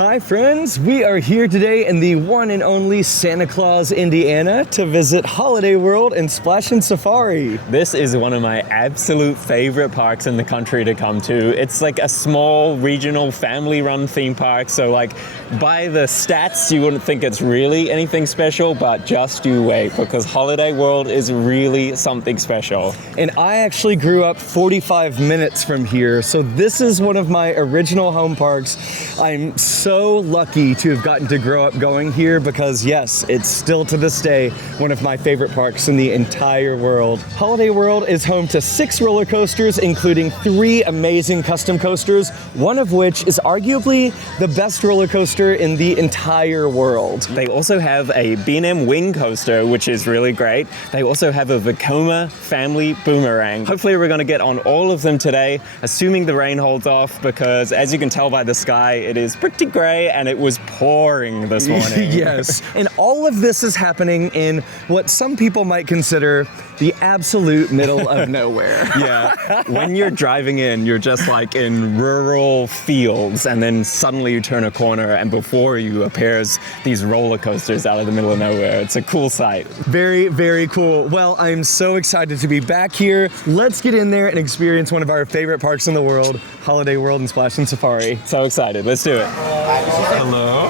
Hi friends, we are here today in the one and only Santa Claus, Indiana to visit Holiday World and Splashin Safari. This is one of my absolute favorite parks in the country to come to. It's like a small regional family-run theme park, so like by the stats you wouldn't think it's really anything special, but just you wait, because Holiday World is really something special. And I actually grew up 45 minutes from here, so this is one of my original home parks. I'm so lucky to have gotten to grow up going here because yes, it's still to this day one of my favorite parks in the entire world. Holiday World is home to 6 roller coasters, including 3 amazing custom coasters, one of which is arguably the best roller coaster in the entire world. They also have a B&M wing coaster, which is really great. They also have a Vekoma family boomerang. Hopefully we're going to get on all of them today, assuming the rain holds off, because as you can tell by the sky, it is pretty gray and it was pouring this morning. Yes, and all of this is happening in what some people might consider the absolute middle of nowhere. Yeah, when you're driving in, you're just like in rural fields, and then suddenly you turn a corner and before you appears these roller coasters out of the middle of nowhere. It's a cool sight. Very, very cool. Well, I'm so excited to be back here. Let's get in there and experience one of our favorite parks in the world, Holiday World and Splashin Safari. So excited, let's do it. Hello.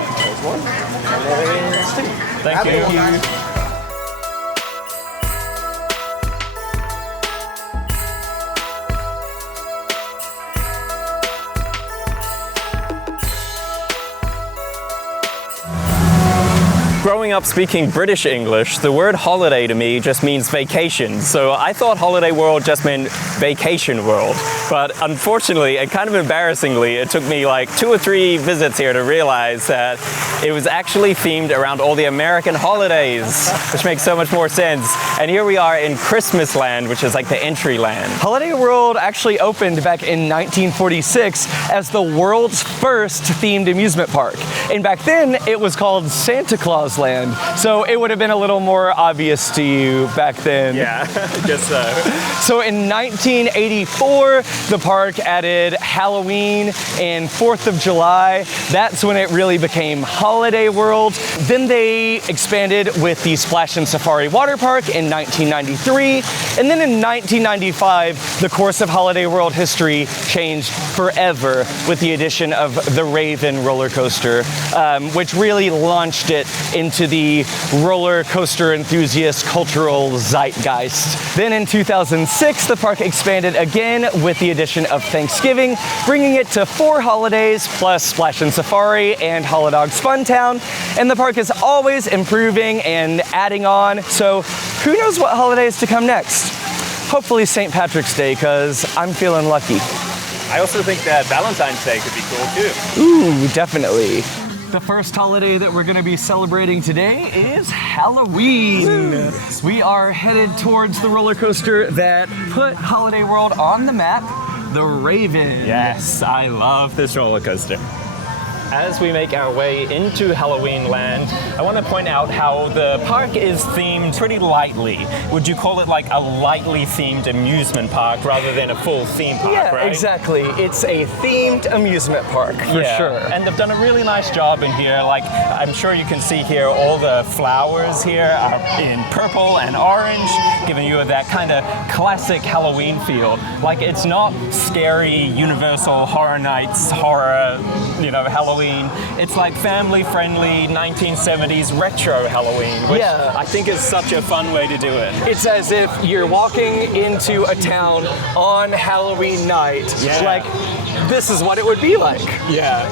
Thank you. Growing up speaking British English, the word holiday to me just means vacation. So I thought Holiday World just meant vacation world. But unfortunately, and kind of embarrassingly, it took me like 2 or 3 visits here to realize that it was actually themed around all the American holidays, which makes so much more sense. And here we are in Christmas land, which is like the entry land. Holiday World actually opened back in 1946 as the world's first themed amusement park. And back then, it was called Santa Claus land. So it would have been a little more obvious to you back then. Yeah, I guess so. So in 1984, the park added Halloween and 4th of July. That's when it really became Holiday World. Then they expanded with the Splashin Safari water park in 1993. And then in 1995, the course of Holiday World history changed forever with the addition of the Ridden roller coaster, which really launched it into the roller coaster enthusiast cultural zeitgeist. Then in 2006, the park expanded again with the addition of Thanksgiving, bringing it to 4 holidays plus Splashin Safari and Holidogs Funtown. And the park is always improving and adding on, so who knows what holidays to come next? Hopefully St. Patrick's Day, because I'm feeling lucky. I also think that Valentine's Day could be cool too. Ooh, definitely. The first holiday that we're going to be celebrating today is Halloween. Woo. We are headed towards the roller coaster that put Holiday World on the map, the Raven. Yes, I love this roller coaster. As we make our way into Halloween land, I want to point out how the park is themed pretty lightly. Would you call it like a lightly themed amusement park rather than a full theme park, yeah, right? Exactly. It's a themed amusement park, for sure. And they've done a really nice job in here. Like, I'm sure you can see here, all the flowers here are in purple and orange, giving you that kind of classic Halloween feel. Like, it's not scary, Universal Horror Nights, horror, Halloween. It's like family-friendly 1970s retro Halloween, which I think is such a fun way to do it. It's as if you're walking into a town on Halloween night. Yeah. Like, this is what it would be like. Yeah.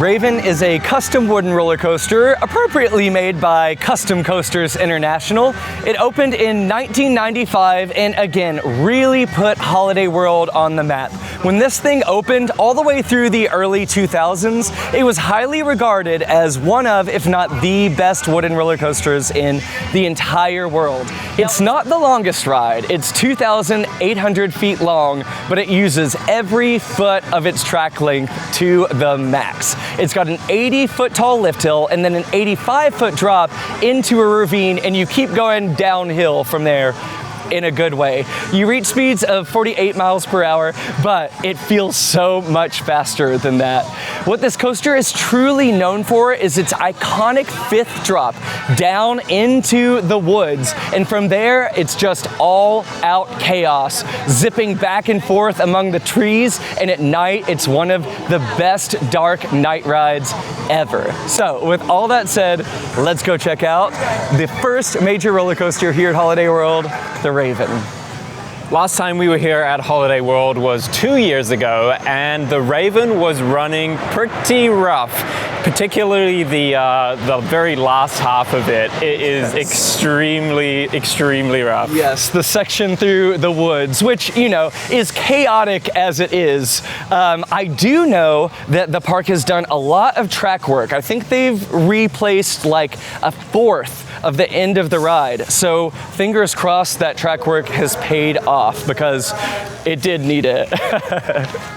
Raven is a custom wooden roller coaster appropriately made by Custom Coasters International. It opened in 1995 and again really put Holiday World on the map. When this thing opened all the way through the early 2000s, it was highly regarded as one of, if not the best wooden roller coasters in the entire world. It's not the longest ride, it's 2,800 feet long, but it uses every foot of its track length to the max. It's got an 80-foot tall lift hill and then an 85-foot drop into a ravine, and you keep going downhill from there. in a good way. You reach speeds of 48 miles per hour, but it feels so much faster than that. What this coaster is truly known for is its iconic fifth drop down into the woods. And from there, it's just all out chaos, zipping back and forth among the trees. And at night, it's one of the best dark night rides ever. So with all that said, let's go check out the first major roller coaster here at Holiday World, the Raven. Last time we were here at Holiday World was 2 years ago, and the Raven was running pretty rough, particularly the very last half of it. It is extremely rough. Yes, the section through the woods, which, you know, is chaotic as it is. I do know that the park has done a lot of track work. I think they've replaced like a fourth of the end of the ride. So fingers crossed that track work has paid off, because it did need it.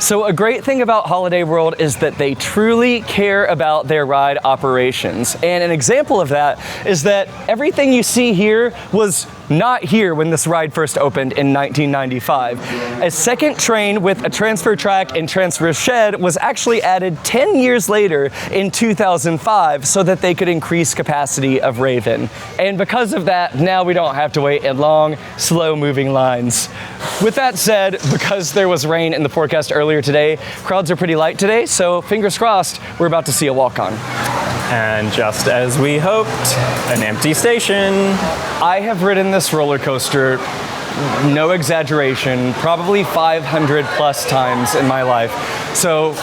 So a great thing about Holiday World is that they truly care about their ride operations. And an example of that is that everything you see here was not here when this ride first opened in 1995. A second train with a transfer track and transfer shed was actually added 10 years later in 2005 so that they could increase capacity of Raven. And because of that, now we don't have to wait in long, slow-moving lines. With that said, because there was rain in the forecast earlier today, crowds are pretty light today, so fingers crossed, we're about to see a walk-on. And just as we hoped, an empty station. I have ridden this roller coaster, no exaggeration, probably 500 plus times in my life. So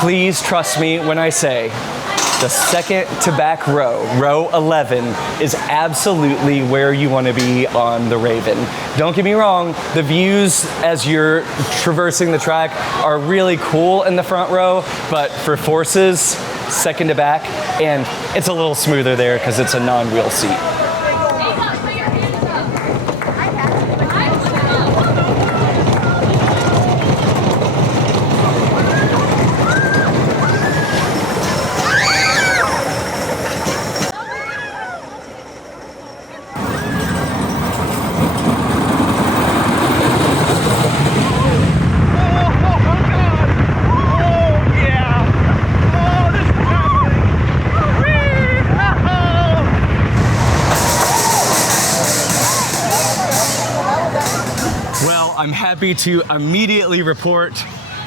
please trust me when I say the second to back row, row 11, is absolutely where you want to be on the Raven. Don't get me wrong, the views as you're traversing the track are really cool in the front row, but for forces, second to back, and it's a little smoother there because it's a non-wheel seat. I'm happy to immediately report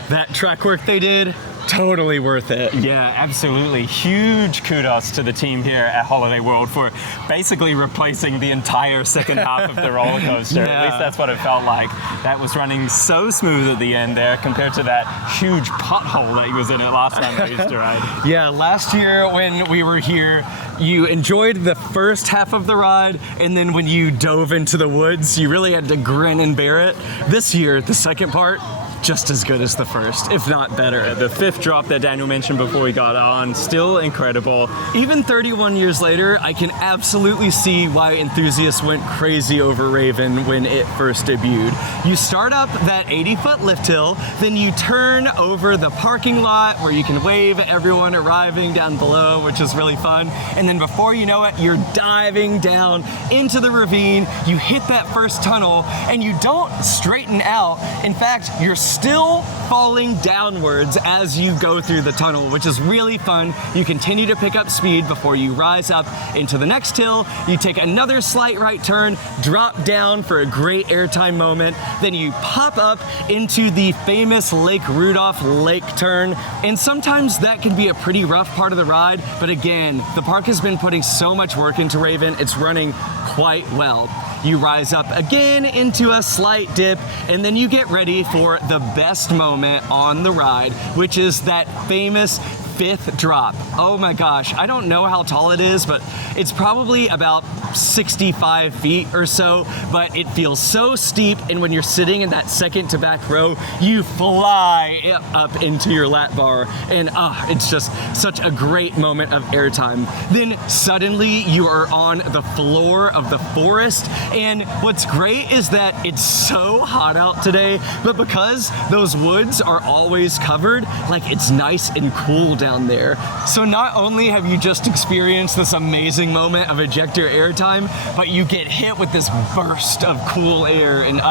that track work they did, totally worth it. Yeah, absolutely. Huge kudos to the team here at Holiday World for basically replacing the entire second half of the roller coaster. Yeah. At least that's what it felt like. That was running so smooth at the end there compared to that huge pothole that he was in it last time we used to ride. Yeah, last year when we were here, you enjoyed the first half of the ride, and then when you dove into the woods, you really had to grin and bear it. This year, the second part, just as good as the first, if not better. The fifth drop that Daniel mentioned before we got on, still incredible. Even 31 years later, I can absolutely see why enthusiasts went crazy over Raven when it first debuted. You start up that 80-foot lift hill, then you turn over the parking lot where you can wave at everyone arriving down below, which is really fun. And then before you know it, you're diving down into the ravine, you hit that first tunnel, and you don't straighten out. In fact, you're still falling downwards as you go through the tunnel, which is really fun. You continue to pick up speed before you rise up into the next hill. You take another slight right turn, drop down for a great airtime moment. Then you pop up into the famous Lake Rudolph lake turn. And sometimes that can be a pretty rough part of the ride. But again, the park has been putting so much work into Raven. It's running quite well. You rise up again into a slight dip, and then you get ready for the best moment on the ride, which is that famous fifth drop. Oh my gosh, I don't know how tall it is, but it's probably about 65 feet or so, but it feels so steep, and when you're sitting in that second to back row, you fly up into your lap bar, and it's just such a great moment of airtime. Then suddenly you are on the floor of the forest, and what's great is that it's so hot out today, but because those woods are always covered, like it's nice and cool down down there. So not only have you just experienced this amazing moment of ejector airtime, but you get hit with this burst of cool air, and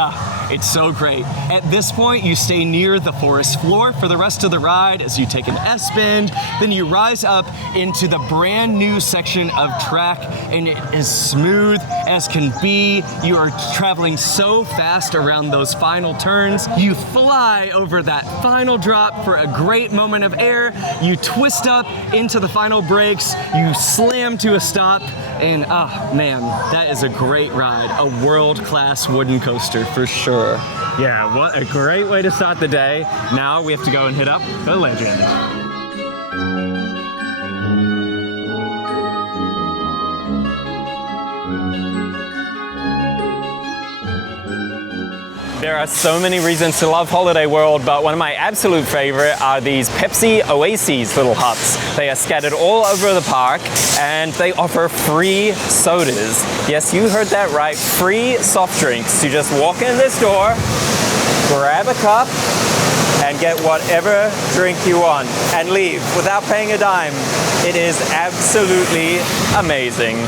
it's so great. At this point, you stay near the forest floor for the rest of the ride as you take an S-bend, then you rise up into the brand new section of track, and it is smooth as can be. You are traveling so fast around those final turns. You fly over that final drop for a great moment of air. You twist up into the final brakes. You slam to a stop, and man, that is a great ride. A world-class wooden coaster for sure. Yeah, what a great way to start the day. Now we have to go and hit up the Legend. There are so many reasons to love Holiday World, but one of my absolute favorite are these Pepsi Oases little huts. They are scattered all over the park, and they offer free sodas. Yes, you heard that right, free soft drinks. You just walk in this door, grab a cup, and get whatever drink you want, and leave without paying a dime. It is absolutely amazing.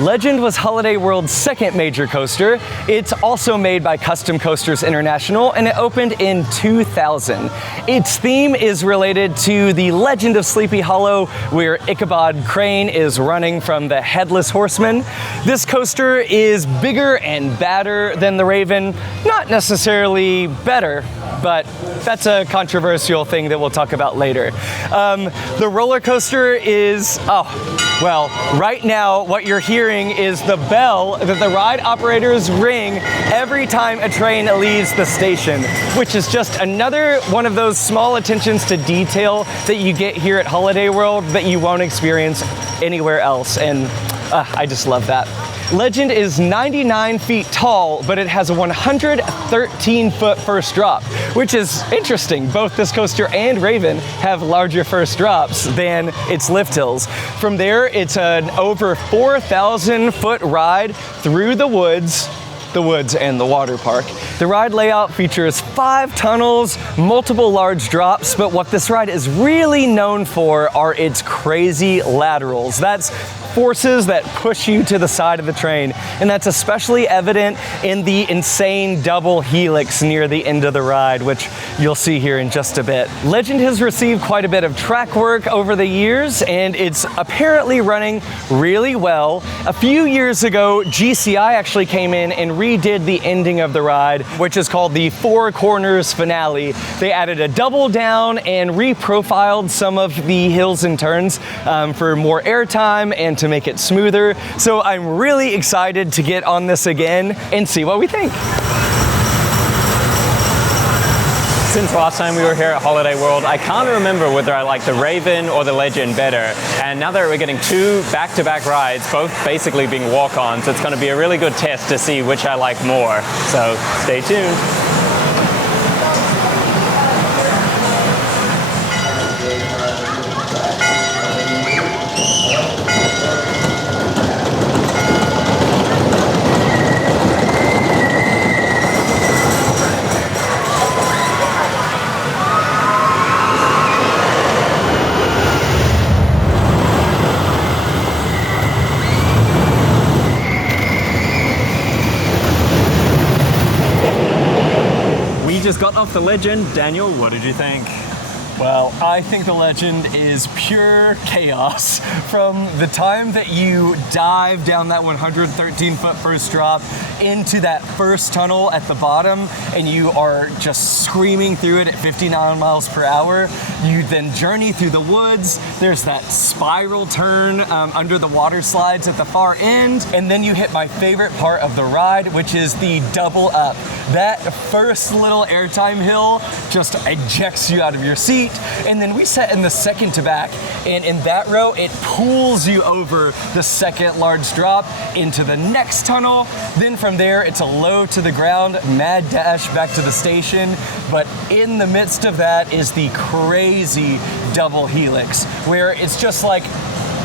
Legend was Holiday World's second major coaster. It's also made by Custom Coasters International, and it opened in 2000. Its theme is related to the Legend of Sleepy Hollow, where Ichabod Crane is running from the Headless Horseman. This coaster is bigger and badder than the Raven. Not necessarily better, but that's a controversial thing that we'll talk about later. The roller coaster is, well, right now what you're hearing is the bell that the ride operators ring every time a train leaves the station, which is just another one of those small attentions to detail that you get here at Holiday World that you won't experience anywhere else, and I just love that. Legend is 99 feet tall, but it has a 113-foot first drop, which is interesting. Both this coaster and Raven have larger first drops than its lift hills. From there, it's an over 4,000-foot ride through the woods and the water park. The ride layout features 5 tunnels, multiple large drops, but what this ride is really known for are its crazy laterals. That's forces that push you to the side of the train, and that's especially evident in the insane double helix near the end of the ride, which you'll see here in just a bit. Legend has received quite a bit of track work over the years, and it's apparently running really well. A few years ago, GCI actually came in and redid the ending of the ride, which is called the Four Corners Finale. They added a double down and reprofiled some of the hills and turns for more airtime and to make it smoother. So I'm really excited to get on this again and see what we think. Since last time we were here at Holiday World, I can't remember whether I like the Raven or the Legend better. And now that we're getting 2 back-to-back rides, both basically being walk-ons, it's going to be a really good test to see which I like more. So stay tuned. Just got off the Legend. Daniel, what did you think? Well, I think the Legend is pure chaos. From the time that you dive down that 113-foot first drop into that first tunnel at the bottom, and you are just screaming through it at 59 miles per hour, you then journey through the woods. There's that spiral turn under the water slides at the far end, and then you hit my favorite part of the ride, which is the double up. That first little airtime hill just ejects you out of your seat, and then we sat in the second to back, and in that row it pulls you over the second large drop into the next tunnel. Then from there it's a low to the ground mad dash back to the station, but in the midst of that is the crazy double helix, where it's just like,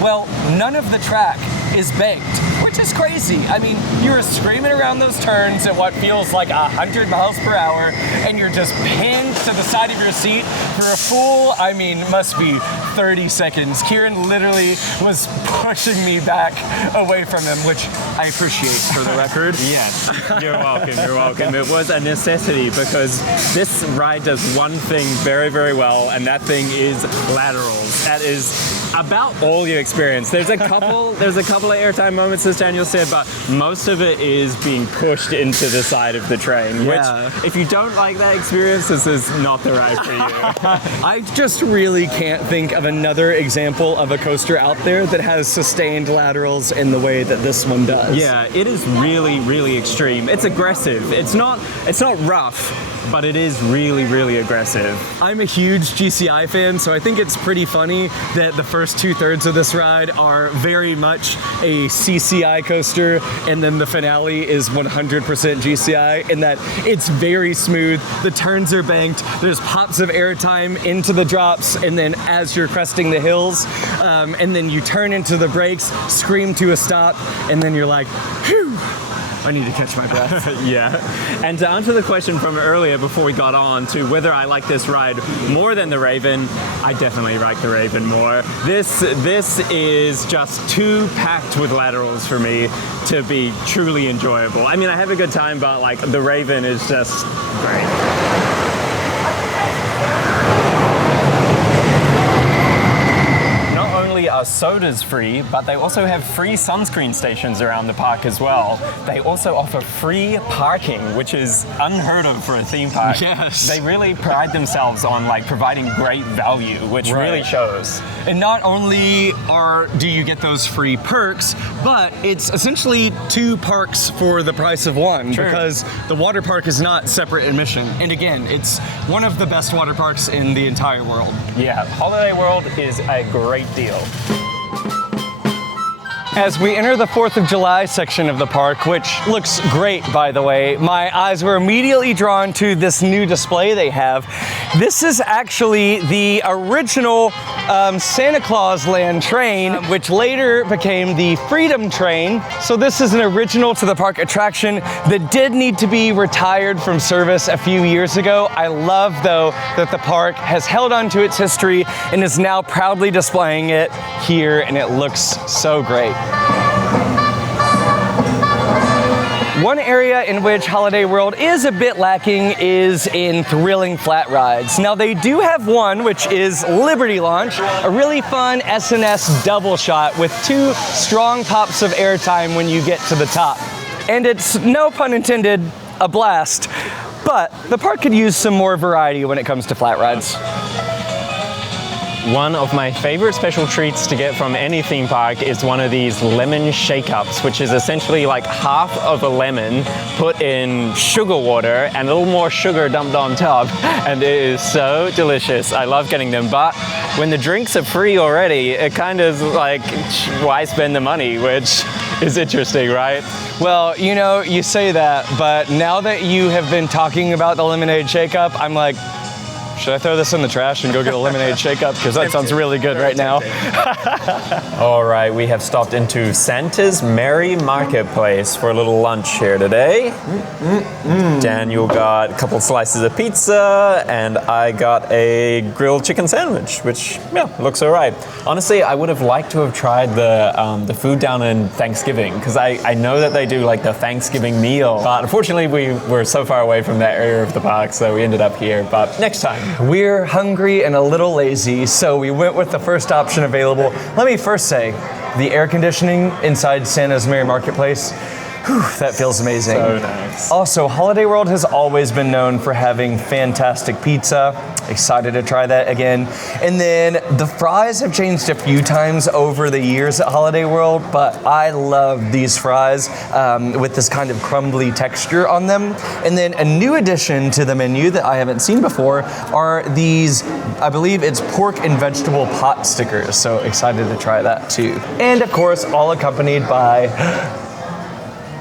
well, none of the track is banked, which is crazy. I mean, you were screaming around those turns at what feels like 100 miles per hour, and you're just pinned to the side of your seat for a full, I mean, must be 30 seconds. Kieran literally was pushing me back away from him, which I appreciate for the record. Yes, you're welcome, you're welcome. It was a necessity because this ride does one thing very, very well, and that thing is laterals. That is about all you experience. There's a couple of airtime moments, as Daniel said, but most of it is being pushed into the side of the train, which if you don't like that experience, this is not the ride for you. I just really can't think of another example of a coaster out there that has sustained laterals in the way that this one does. Yeah, it is really, really extreme. It's aggressive. It's not rough, but it is really, really aggressive. I'm a huge GCI fan, so I think it's pretty funny that the first 2/3 of this ride are very much a CCI coaster, and then the finale is 100% GCI, in that it's very smooth, the turns are banked, there's pops of airtime into the drops, and then as you're cresting the hills, and then you turn into the brakes, scream to a stop, and then you're like, phew, I need to catch my breath. Yeah. And to answer the question from earlier before we got on to whether I like this ride more than the Raven, I definitely like the Raven more. This is just too packed with laterals for me to be truly enjoyable. I mean, I have a good time, but like the Raven is just great. Are sodas free, but they also have free sunscreen stations around the park as well. They also offer free parking, which is unheard of for a theme park. Yes. They really pride themselves on like providing great value, which really shows. And not only do you get those free perks, but it's essentially 2 parks for the price of 1. True. Because the water park is not separate admission. And again, it's one of the best water parks in the entire world. Yeah, Holiday World is a great deal. As we enter the 4th of July section of the park, which looks great, by the way, my eyes were immediately drawn to this new display they have. This is actually the original Santa Claus Land train, which later became the Freedom Train. So this is an original to the park attraction that did need to be retired from service a few years ago. I love, though, that the park has held on to its history and is now proudly displaying it here, and it looks so great. One area in which Holiday World is a bit lacking is in thrilling flat rides. Now they do have one, which is Liberty Launch, a really fun SNS double shot with 2 strong pops of airtime when you get to the top. And it's, no pun intended, a blast. But the park could use some more variety when it comes to flat rides. One of my favorite special treats to get from any theme park is one of these lemon shake-ups, which is essentially like half of a lemon put in sugar water and a little more sugar dumped on top, and it is so delicious. I love getting them, but when the drinks are free already, it kind of like, why spend the money, which is interesting, right? Well, you know, you say that, but now that you have been talking about the lemonade shake-up, I'm like, should I throw this in the trash and go get a lemonade shake-up? Because that sounds really good right now. All right, we have stopped into Santa's Merry Marketplace for a little lunch here today. Daniel got a couple slices of pizza, and I got a grilled chicken sandwich, which, yeah, looks all right. Honestly, I would have liked to have tried the food down in Thanksgiving, because I know that they do like the Thanksgiving meal, but unfortunately we were so far away from that area of the park, so we ended up here, but next time. We're hungry and a little lazy, so we went with the first option available. Let me first say, the air conditioning inside Santa's Merry Marketplace, whew, that feels amazing. So nice. Also, Holiday World has always been known for having fantastic pizza. Excited to try that again. And then the fries have changed a few times over the years at Holiday World, but I love these fries with this kind of crumbly texture on them. And then a new addition to the menu that I haven't seen before are these, I believe it's pork and vegetable pot stickers. So excited to try that too. And of course, all accompanied by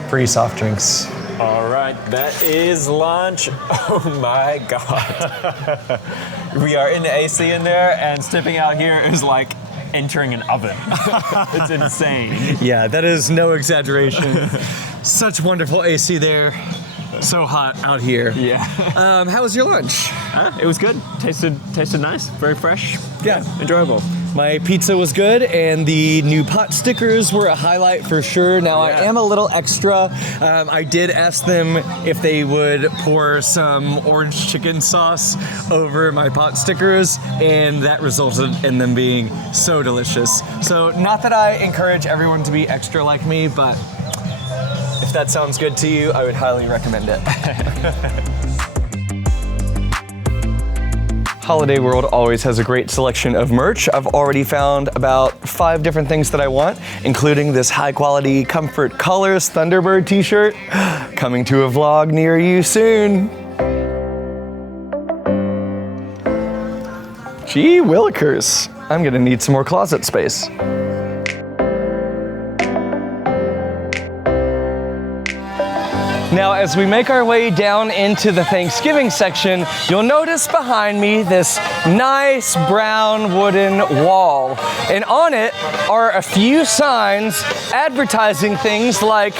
free soft drinks. All right, that is lunch. Oh my God. We are in the AC in there, and stepping out here is like entering an oven. It's insane. Yeah, that is no exaggeration. Such wonderful AC there. So hot out here. Yeah. How was your lunch? It was good. Tasted nice. Very fresh. Yeah. Enjoyable. My pizza was good, and the new pot stickers were a highlight for sure. Now, I am a little extra. I did ask them if they would pour some orange chicken sauce over my pot stickers, and that resulted in them being so delicious. So, not that I encourage everyone to be extra like me, but if that sounds good to you, I would highly recommend it. Holiday World always has a great selection of merch. I've already found about 5 different things that I want, including this high quality Comfort Colors Thunderbird t-shirt, coming to a vlog near you soon. Gee willikers, I'm gonna need some more closet space. Now, as we make our way down into the Thanksgiving section, you'll notice behind me this nice brown wooden wall. And on it are a few signs advertising things like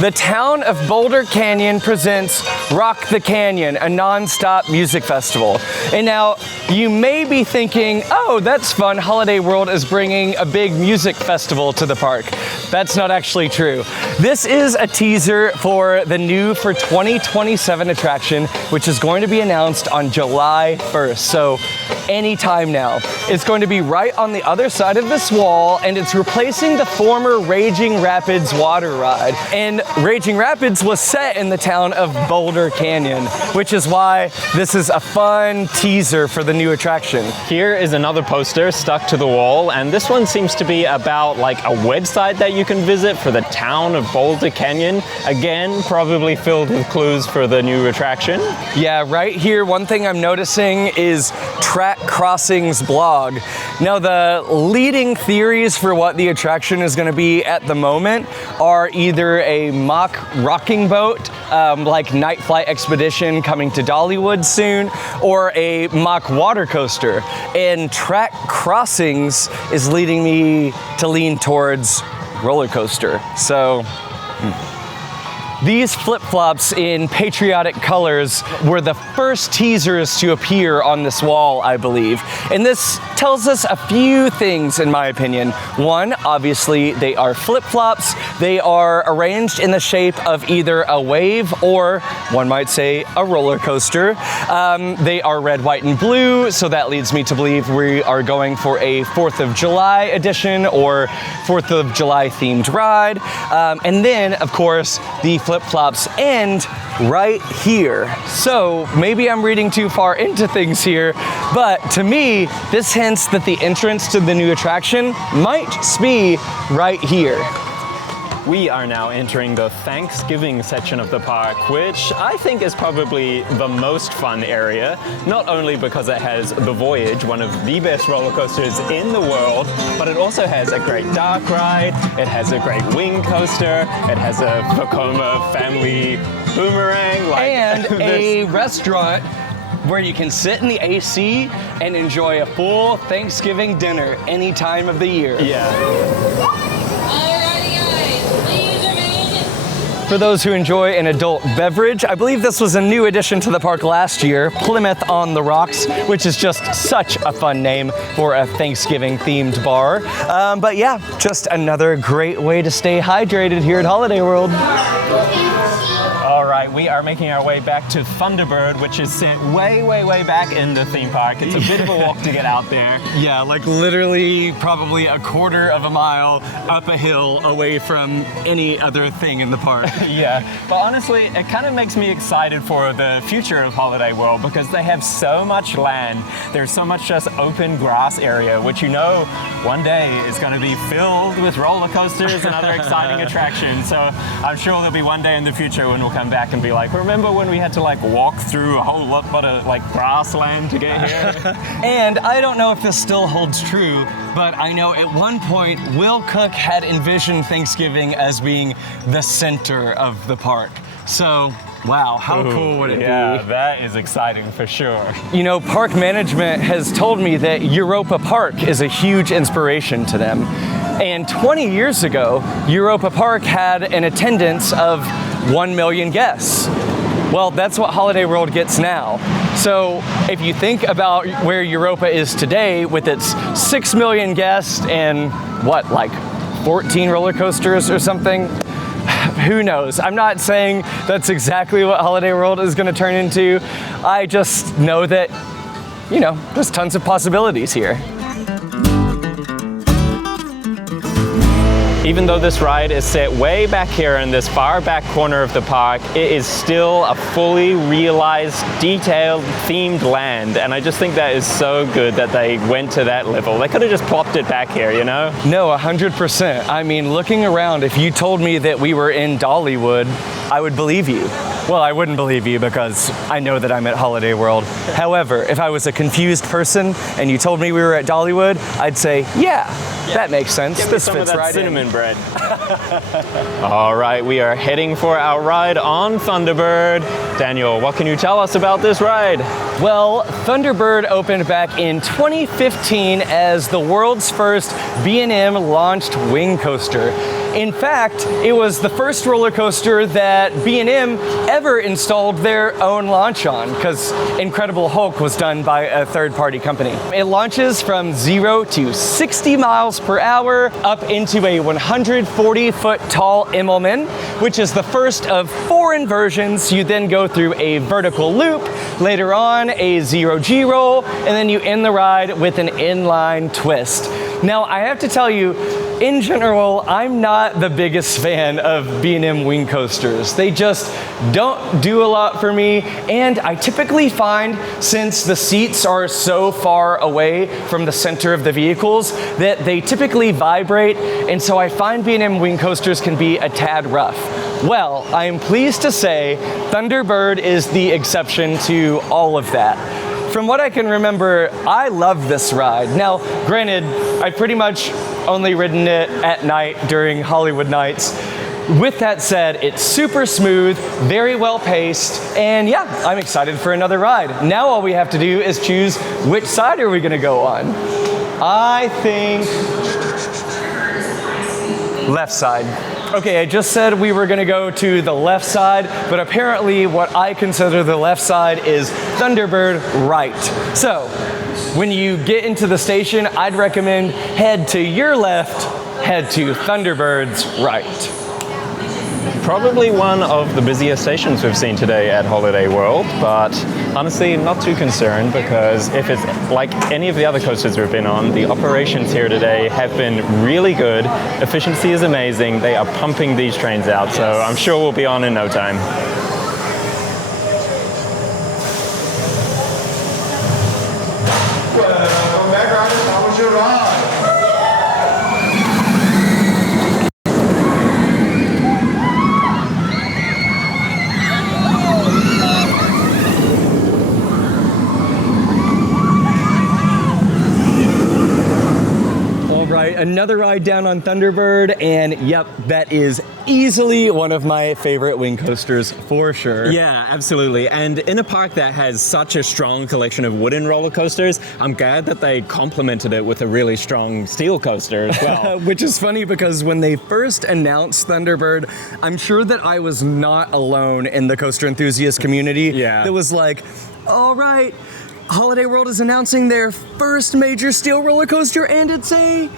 the town of Boulder Canyon presents Rock the Canyon, a non-stop music festival. And now, you may be thinking, oh, that's fun, Holiday World is bringing a big music festival to the park. That's not actually true. This is a teaser for the new for 2027 attraction, which is going to be announced on July 1st, so anytime now. It's going to be right on the other side of this wall, and it's replacing the former Raging Rapids water ride. And Raging Rapids was set in the town of Boulder Canyon, which is why this is a fun teaser for the new attraction. Here is another poster stuck to the wall, and this one seems to be about like a website that you can visit for the town of Boulder Canyon. Again, probably filled with clues for the new attraction. Yeah, right here, one thing I'm noticing is Track Crossing's blog. Now, the leading theories for what the attraction is going to be at the moment are either a mock rocking boat, like Night Flight Expedition coming to Dollywood soon, or a mock water coaster. And Track Crossings is leading me to lean towards roller coaster. So, these flip-flops in patriotic colors were the first teasers to appear on this wall, I believe. And this tells us a few things, in my opinion. One, obviously, they are flip-flops. They are arranged in the shape of either a wave or, one might say, a roller coaster. They are red, white, and blue, so that leads me to believe we are going for a 4th of July edition or 4th of July themed ride. And then, of course, the flip-flops end right here. So maybe I'm reading too far into things here, but to me, this hints that the entrance to the new attraction might be right here. We are now entering the Thanksgiving section of the park, which I think is probably the most fun area, not only because it has the Voyage, one of the best roller coasters in the world, but it also has a great dark ride, it has a great wing coaster, it has a Vekoma family boomerang, and a restaurant where you can sit in the AC and enjoy a full Thanksgiving dinner any time of the year. Yeah. For those who enjoy an adult beverage, I believe this was a new addition to the park last year, Plymouth on the Rocks, which is just such a fun name for a Thanksgiving-themed bar. But yeah, just another great way to stay hydrated here at Holiday World. All right, we are making our way back to Thunderbird, which is set way, way, way back in the theme park. It's a bit of a walk to get out there. Yeah, like literally probably a quarter of a mile up a hill away from any other thing in the park. Yeah, but honestly, it kind of makes me excited for the future of Holiday World because they have so much land. There's so much just open grass area, which you know one day is going to be filled with roller coasters and other exciting attractions. So I'm sure there'll be one day in the future when we'll come back and be like, remember when we had to like walk through a whole lot of like grassland to get here? And I don't know if this still holds true, but I know at one point Will Cook had envisioned Thanksgiving as being the center of the park. So Wow, how cool would it be? Yeah, that is exciting for sure. You know, park management has told me that Europa Park is a huge inspiration to them. And 20 years ago, Europa Park had an attendance of 1 million guests. Well, that's what Holiday World gets now. So if you think about where Europa is today with its 6 million guests and what, like 14 roller coasters or something? Who knows? I'm not saying that's exactly what Holiday World is going to turn into. I just know that, you know, there's tons of possibilities here. Even though this ride is set way back here in this far back corner of the park, it is still a fully realized, detailed, themed land. And I just think that is so good that they went to that level. They could have just plopped it back here, you know? No, 100%. I mean, looking around, if you told me that we were in Dollywood, I would believe you. Well, I wouldn't believe you because I know that I'm at Holiday World. However, if I was a confused person and you told me we were at Dollywood, I'd say, yeah, that makes sense. Give me this some fits of that right cinnamon in. bread. All right, we are heading for our ride on Thunderbird. Daniel, what can you tell us about this ride? Well, Thunderbird opened back in 2015 as the world's first B&M launched wing coaster. In fact, it was the first roller coaster that B&M ever installed their own launch on, because Incredible Hulk was done by a third-party company. It launches from 0 to 60 miles per hour up into a 140-foot tall Immelman, which is the first of 4 inversions. You then go through a vertical loop, later on a 0G roll, and then you end the ride with an inline twist. Now, I have to tell you, in general, I'm not the biggest fan of B&M wing coasters. They just don't do a lot for me, and I typically find, since the seats are so far away from the center of the vehicles, that they typically vibrate, and so I find B&M wing coasters can be a tad rough. Well, I am pleased to say Thunderbird is the exception to all of that. From what I can remember, I love this ride. Now, granted, I've pretty much only ridden it at night during Hollywood nights. With that said, it's super smooth, very well paced, and yeah, I'm excited for another ride. Now all we have to do is choose which side are we gonna go on. I think left side. Okay, I just said we were gonna go to the left side, but apparently what I consider the left side is Thunderbird right. So, when you get into the station, I'd recommend head to your left, head to Thunderbird's right. Probably one of the busiest stations we've seen today at Holiday World, but honestly not too concerned, because if it's like any of the other coasters we've been on, the operations here today have been really good. Efficiency is amazing. They are pumping these trains out, so I'm sure we'll be on in no time. Welcome back, riders. How was your ride? Another ride down on Thunderbird, and yep, that is easily one of my favorite wing coasters for sure. Yeah, absolutely. And in a park that has such a strong collection of wooden roller coasters, I'm glad that they complemented it with a really strong steel coaster as well. Which is funny because when they first announced Thunderbird, I'm sure that I was not alone in the coaster enthusiast community. Yeah. That was like, all right, Holiday World is announcing their first major steel roller coaster, and it's a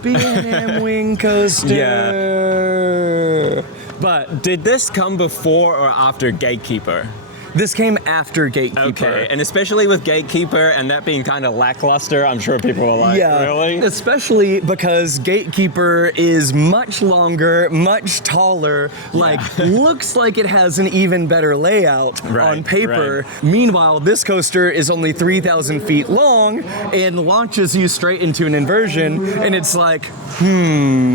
B&M wing coaster. Yeah. But did this come before or after Gatekeeper? This came after Gatekeeper. Okay, and especially with Gatekeeper and that being kind of lackluster, I'm sure people are like, yeah, really? Especially because Gatekeeper is much longer, much taller, looks like it has an even better layout on paper. Right. Meanwhile, this coaster is only 3,000 feet long and launches you straight into an inversion, and it's like,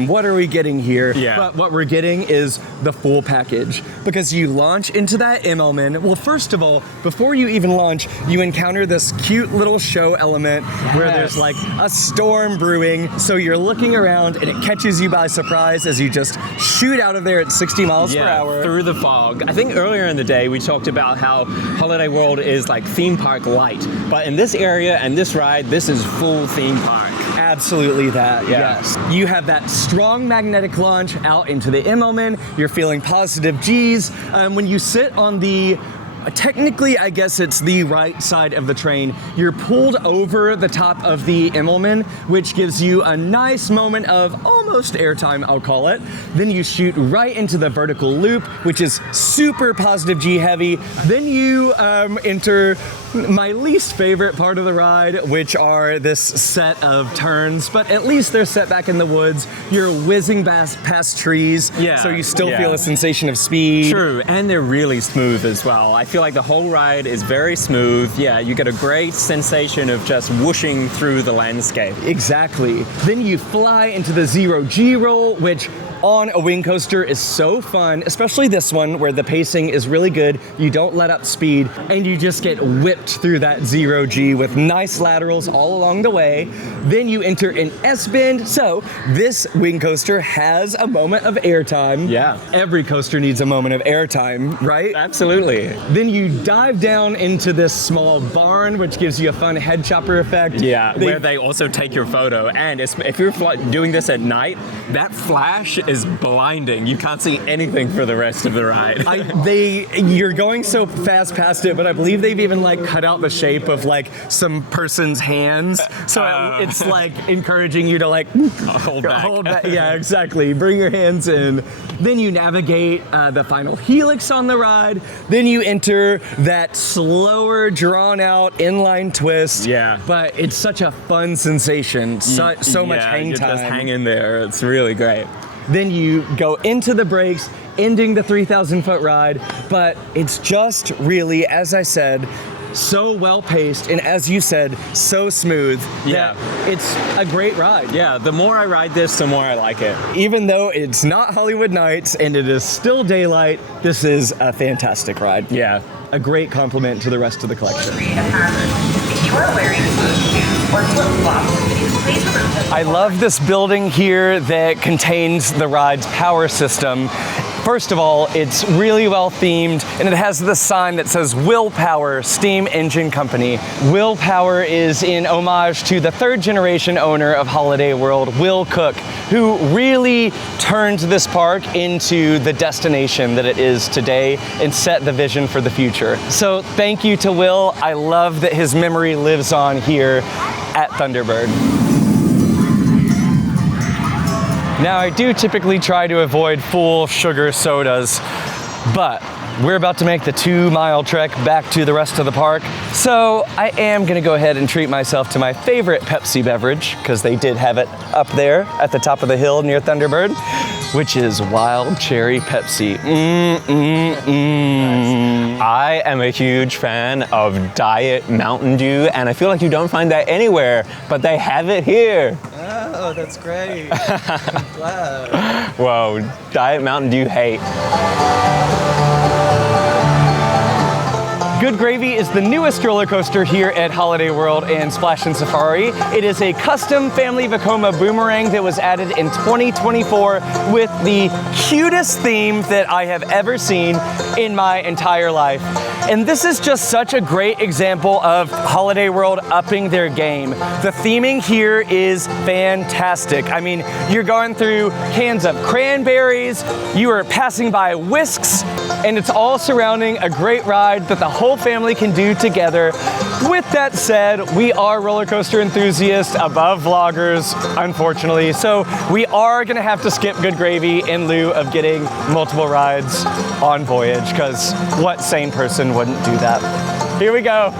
what are we getting here? Yeah. But what we're getting is the full package, because you launch into that Immelman. Well, first of all, before you even launch, you encounter this cute little show element where there's like a storm brewing. So you're looking around and it catches you by surprise as you just shoot out of there at 60 miles per hour. Through the fog. I think earlier in the day we talked about how Holiday World is like theme park light, but in this area and this ride, this is full theme park. Absolutely that, Yeah. yes. You have that strong magnetic launch out into the Immelman. You're feeling positive G's. When you sit on the technically, I guess it's the right side of the train. You're pulled over the top of the Immelman, which gives you a nice moment of almost airtime, I'll call it. Then you shoot right into the vertical loop, which is super positive G heavy. Then you enter my least favorite part of the ride, which are this set of turns, but at least they're set back in the woods. You're whizzing past trees, so you still feel a sensation of speed. True, and they're really smooth as well. I feel like the whole ride is very smooth. Yeah, you get a great sensation of just whooshing through the landscape. Exactly. Then you fly into the 0G roll, which on a wing coaster is so fun, especially this one where the pacing is really good. You don't let up speed and you just get whipped through that 0G with nice laterals all along the way. Then you enter an S-bend. So this wing coaster has a moment of airtime. Yeah. Every coaster needs a moment of airtime, right? Absolutely. Then you dive down into this small barn, which gives you a fun head chopper effect. Yeah, where they also take your photo. And if you're doing this at night, that flash is blinding. You can't see anything for the rest of the ride. You're going so fast past it, but I believe they've even like cut out the shape of like some person's hands. So it's like encouraging you to like hold back. Yeah, exactly. Bring your hands in. Then you navigate the final helix on the ride. Then you enter that slower, drawn out inline twist. Yeah. But it's such a fun sensation. So much hang you're time. just hanging there. It's really great. Then you go into the brakes, ending the 3,000-foot ride, but it's just really, as I said, so well paced, and as you said, so smooth that it's a great ride. Yeah, the more I ride this, the more I like it. Even though it's not Hollywood Nights and it is still daylight, this is a fantastic ride. Yeah. A great compliment to the rest of the collection. If you are wearing shoes or flip-flops, please remove them. I love this building here that contains the ride's power system. First of all, it's really well themed, and it has the sign that says Willpower Steam Engine Company. Willpower is in homage to the third generation owner of Holiday World, Will Cook, who really turned this park into the destination that it is today and set the vision for the future. So thank you to Will. I love that his memory lives on here at Thunderbird. Now, I do typically try to avoid full sugar sodas, but we're about to make the 2-mile trek back to the rest of the park. So I am gonna go ahead and treat myself to my favorite Pepsi beverage, because they did have it up there at the top of the hill near Thunderbird, which is Wild Cherry Pepsi. Nice. I am a huge fan of Diet Mountain Dew, and I feel like you don't find that anywhere, but they have it here. Oh, that's great. I'm glad. Whoa, Diet Mountain Dew hate. Good Gravy is the newest roller coaster here at Holiday World and Splashin Safari. It is a custom Family Vekoma boomerang that was added in 2024 with the cutest theme that I have ever seen in my entire life. And this is just such a great example of Holiday World upping their game. The theming here is fantastic. I mean, you're going through cans of cranberries, you are passing by whisks, and it's all surrounding a great ride that the whole family can do together. With that said, we are roller coaster enthusiasts above vloggers, unfortunately, so we are gonna have to skip Good Gravy in lieu of getting multiple rides on Voyage, because what sane person wouldn't do that? Here we go.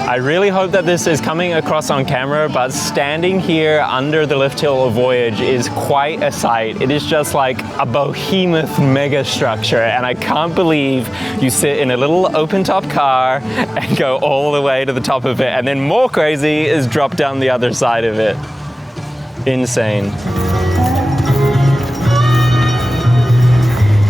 I really hope that this is coming across on camera, but standing here under the lift hill of Voyage is quite a sight. It is just like a behemoth mega structure, and I can't believe you sit in a little open top car and go all the way to the top of it, and then more crazy is drop down the other side of it. Insane.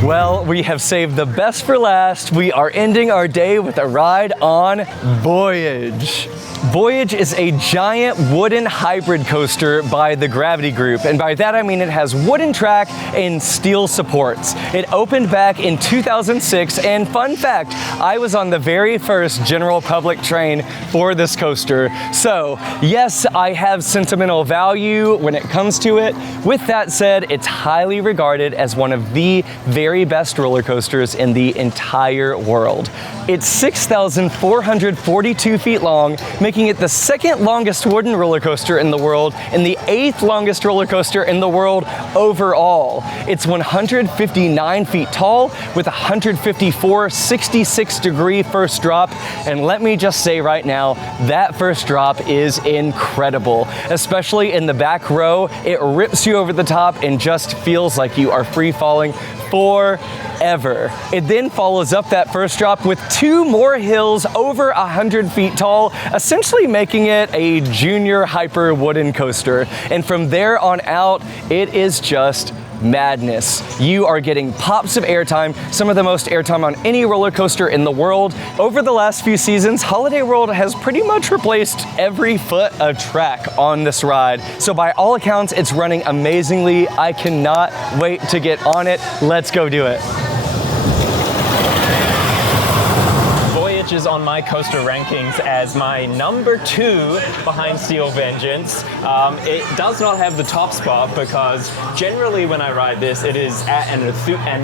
Well, we have saved the best for last. We are ending our day with a ride on Voyage. Voyage is a giant wooden hybrid coaster by the Gravity Group, and by that I mean it has wooden track and steel supports. It opened back in 2006, and fun fact, I was on the very first general public train for this coaster. So yes, I have sentimental value when it comes to it. With that said, it's highly regarded as one of the very best roller coasters in the entire world. It's 6,442 feet long, making it the second longest wooden roller coaster in the world and the 8th longest roller coaster in the world overall. It's 159 feet tall with 154 66-degree first drop, and let me just say right now, that first drop is incredible. Especially in the back row, it rips you over the top and just feels like you are free falling forever. It then follows up that first drop with 2 more hills over 100 feet tall, essentially making it a junior hyper wooden coaster. And from there on out, it is just madness. You are getting pops of airtime, some of the most airtime on any roller coaster in the world. Over the last few seasons, Holiday World has pretty much replaced every foot of track on this ride. So by all accounts, it's running amazingly. I cannot wait to get on it. Let's go do it. Voyage is on my coaster rankings as my number 2 behind Steel Vengeance. It does not have the top spot because generally when I ride this, it is at an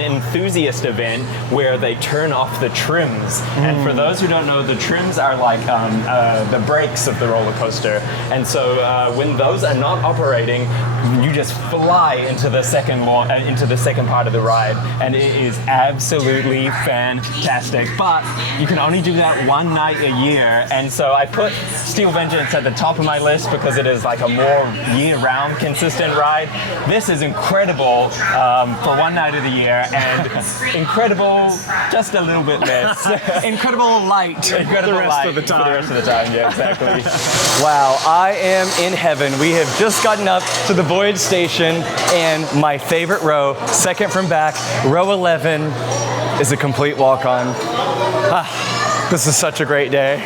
enthusiast event where they turn off the trims. And for those who don't know, the trims are like the brakes of the roller coaster. And so when those are not operating, you just fly into the second part of the ride, and it is absolutely fantastic. But you can only do that one night a year, and so I put Steel Vengeance at the top of my list because it is like a more year-round consistent ride. This is incredible for one night of the year, and incredible just a little bit less. Incredible light. Incredible the rest light of the time. For the rest of the time, yeah, exactly. Wow, I am in heaven. We have just gotten up to the Voyage station, and my favorite row, second from back, row 11, is a complete walk-on. This is such a great day.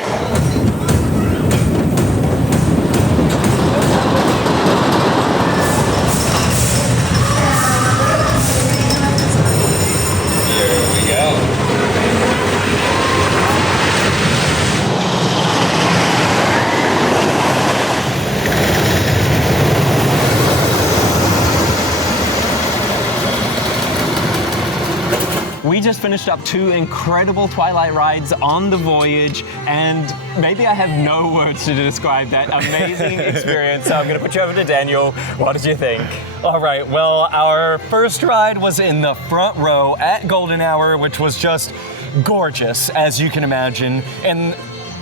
We just finished up 2 incredible Twilight rides on the Voyage, and maybe I have no words to describe that amazing experience, so I'm going to put you over to Daniel. What did you think? All right, well, our first ride was in the front row at Golden Hour, which was just gorgeous, as you can imagine. And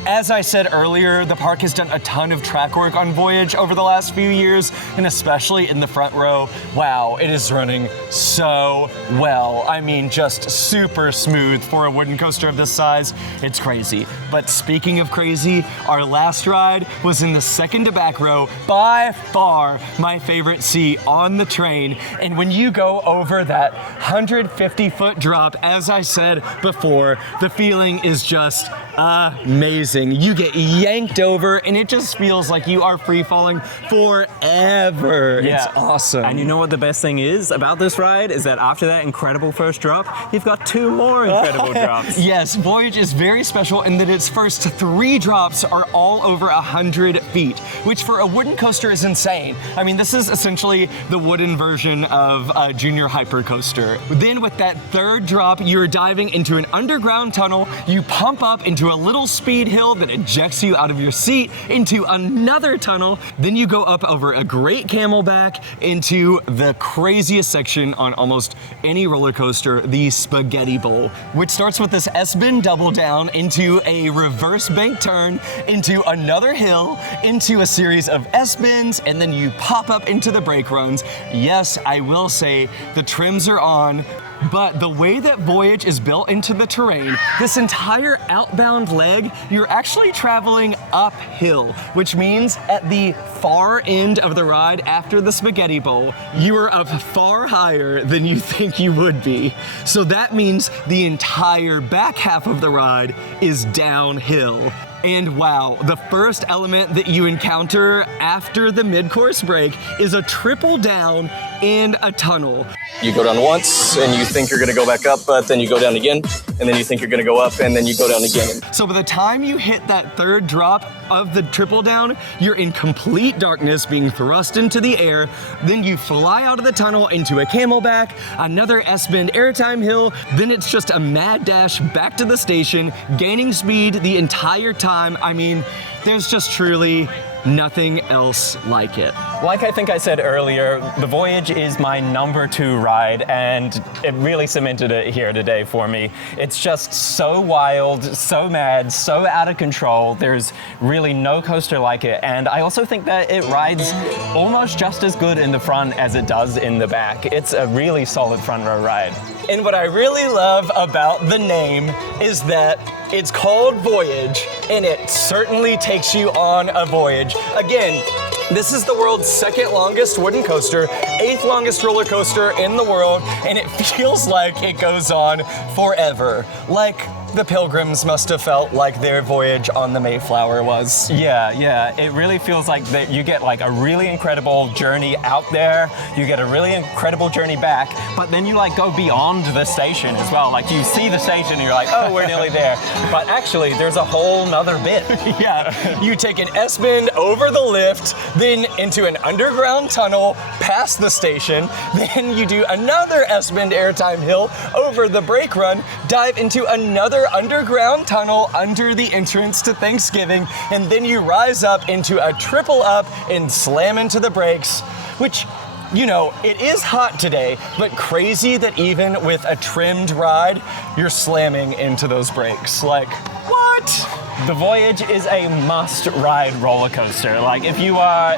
as I said earlier, the park has done a ton of track work on Voyage over the last few years, and especially in the front row. Wow, it is running so well. I mean, just super smooth for a wooden coaster of this size. It's crazy. But speaking of crazy, our last ride was in the second to back row, by far my favorite seat on the train. And when you go over that 150-foot drop, as I said before, the feeling is just amazing. You get yanked over, and it just feels like you are free falling forever. Yeah. It's awesome. And you know what the best thing is about this ride is that after that incredible first drop, you've got 2 more incredible drops. Yes, Voyage is very special in that its first 3 drops are all over 100 feet, which for a wooden coaster is insane. I mean, this is essentially the wooden version of a junior hyper coaster. Then with that 3rd drop, you're diving into an underground tunnel. You pump up into a little speed hill that ejects you out of your seat into another tunnel. Then you go up over a great camelback into the craziest section on almost any roller coaster, the Spaghetti Bowl, which starts with this S-bend double down into a reverse bank turn, into another hill, into a series of S-bends, and then you pop up into the brake runs. Yes, I will say the trims are on. But the way that Voyage is built into the terrain, this entire outbound leg, you're actually traveling uphill, which means at the far end of the ride after the spaghetti bowl, you are up far higher than you think you would be. So that means the entire back half of the ride is downhill. And wow, the first element that you encounter after the mid-course break is a triple down and a tunnel. You go down once and you think you're gonna go back up, but then you go down again, and then you think you're gonna go up, and then you go down again. So by the time you hit that third drop of the triple down, you're in complete darkness, being thrust into the air. Then you fly out of the tunnel into a camelback, another S-bend airtime hill. Then it's just a mad dash back to the station, gaining speed the entire time. I mean, there's just truly nothing else like it. Like I think I said earlier, the Voyage is my number 2 ride, and it really cemented it here today for me. It's just so wild, so mad, so out of control. There's really no coaster like it, and I also think that it rides almost just as good in the front as it does in the back. It's a really solid front row ride. And what I really love about the name is that it's called Voyage, and it certainly takes you on a voyage. Again, this is the world's 2nd longest wooden coaster, 8th longest roller coaster in the world, and it feels like it goes on forever. Like the Pilgrims must have felt like their voyage on the Mayflower was. Yeah, it really feels like that you get like a really incredible journey out there, you get a really incredible journey back, but then you like go beyond the station as well. Like you see the station and you're like, oh, we're nearly there. But actually, there's a whole nother bit. Yeah, you take an S-bend over the lift, then into an underground tunnel past the station, then you do another S-bend airtime hill over the brake run, dive into another underground tunnel under the entrance to Thanksgiving, and then you rise up into a triple up and slam into the brakes, which, you know, it is hot today, but crazy that even with a trimmed ride, you're slamming into those brakes. Like, what? The Voyage is a must-ride roller coaster. Like, if you are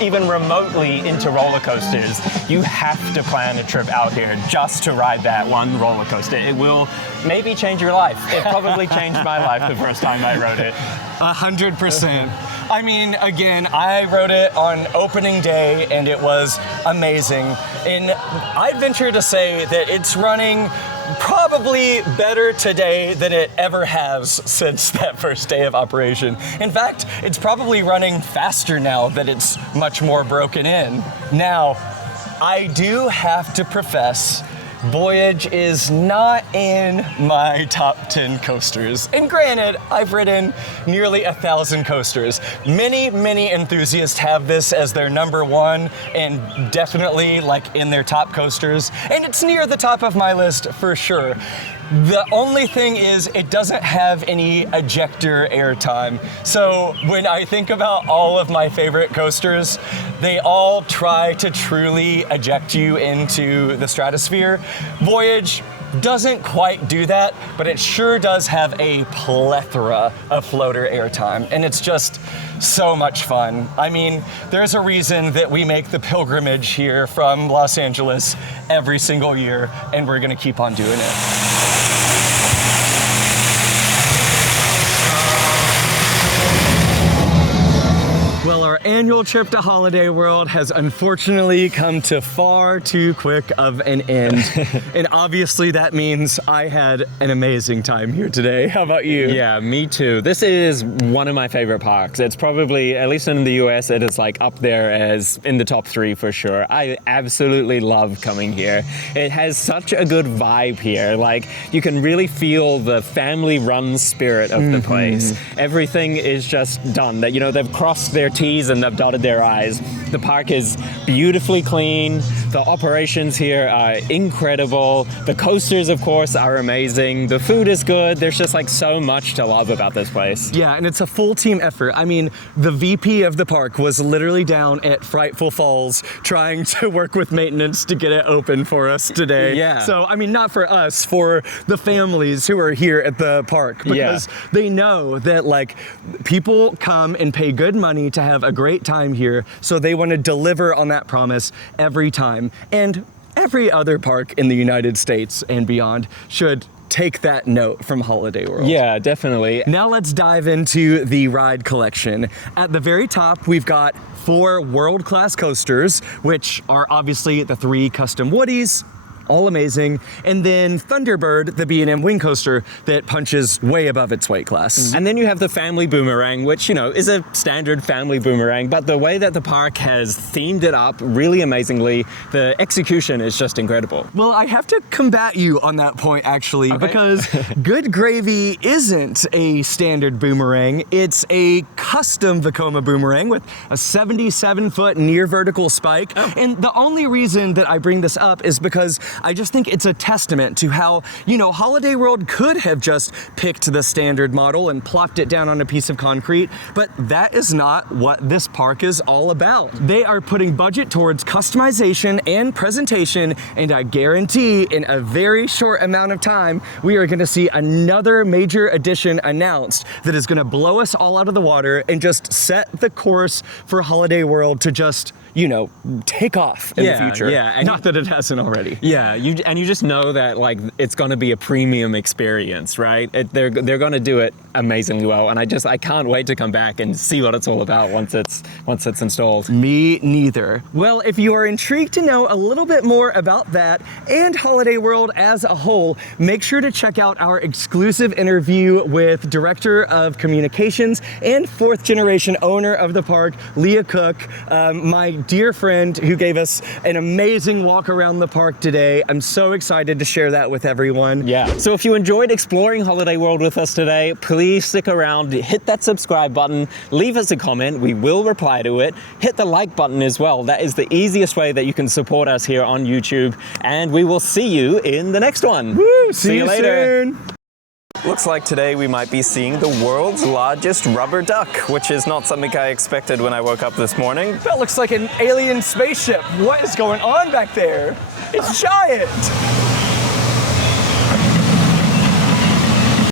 even remotely into roller coasters, you have to plan a trip out here just to ride that one roller coaster. It will maybe change your life. It probably changed my life the first time I rode it. 100%. I mean, again, I rode it on opening day and it was amazing. And I'd venture to say that it's running probably better today than it ever has since that first day of operation. In fact, it's probably running faster now that it's much more broken in. Now, I do have to profess, Voyage is not in my top 10 coasters. And granted, I've ridden nearly 1,000 coasters. Many enthusiasts have this as their number 1 and definitely like in their top coasters. And it's near the top of my list for sure. The only thing is it doesn't have any ejector airtime. So when I think about all of my favorite coasters, they all try to truly eject you into the stratosphere. Voyage doesn't quite do that, but it sure does have a plethora of floater airtime, and it's just so much fun. I mean, there's a reason that we make the pilgrimage here from Los Angeles every single year, and we're gonna keep on doing it. Well, our annual trip to Holiday World has unfortunately come to far too quick of an end. And obviously that means I had an amazing time here today. How about you? Yeah, me too. This is one of my favorite parks. It's probably, at least in the US, it is like up there as in the top 3 for sure. I absolutely love coming here. It has such a good vibe here. Like, you can really feel the family-run spirit of the place. Everything is just done. That, you know, they've crossed their T's and they've dotted their I's. The park is beautifully clean. The operations here are incredible. The coasters, of course, are amazing. The food is good. There's just like so much to love about this place. Yeah, and it's a full team effort. I mean, the VP of the park was literally down at Frightful Falls trying to work with maintenance to get it open for us today. Yeah. So, I mean, not for us, for the families who are here at the park, because they know that like people come and pay good money to have a great time here, so they want to deliver on that promise every time. And every other park in the United States and beyond should take that note from Holiday World. Yeah, definitely. Now let's dive into the ride collection. At the very top, we've got 4 world-class coasters, which are obviously the 3 custom Woodies, all amazing, and then Thunderbird, the B&M wing coaster that punches way above its weight class. And then you have the family boomerang, which, you know, is a standard family boomerang, but the way that the park has themed it up really amazingly, the execution is just incredible. Well, I have to combat you on that point, actually, Okay. because Good Gravy isn't a standard boomerang. It's a custom Vekoma boomerang with a 77-foot near vertical spike. And the only reason that I bring this up is because I just think it's a testament to how, you know, Holiday World could have just picked the standard model and plopped it down on a piece of concrete, but that is not what this park is all about. They are putting budget towards customization and presentation, and I guarantee in a very short amount of time, we are gonna see another major addition announced that is gonna blow us all out of the water and just set the course for Holiday World to just, you know, take off in the future. Yeah, and not that it hasn't already. Yeah, you just know that like it's going to be a premium experience, right? They're going to do it amazingly well, and I can't wait to come back and see what it's all about once it's installed. Me neither. Well, if you are intrigued to know a little bit more about that and Holiday World as a whole, make sure to check out our exclusive interview with Director of Communications and 4th generation owner of the park, Leah Cook, my dear friend who gave us an amazing walk around the park today. I'm so excited to share that with everyone. Yeah. So if you enjoyed exploring Holiday World with us today, please stick around, hit that subscribe button, leave us a comment, we will reply to it. Hit the like button as well. That is the easiest way that you can support us here on YouTube, and we will see you in the next one. Woo, see you later. soon. Looks like today we might be seeing the world's largest rubber duck, which is not something I expected when I woke up this morning. That looks like an alien spaceship. What is going on back there? It's giant.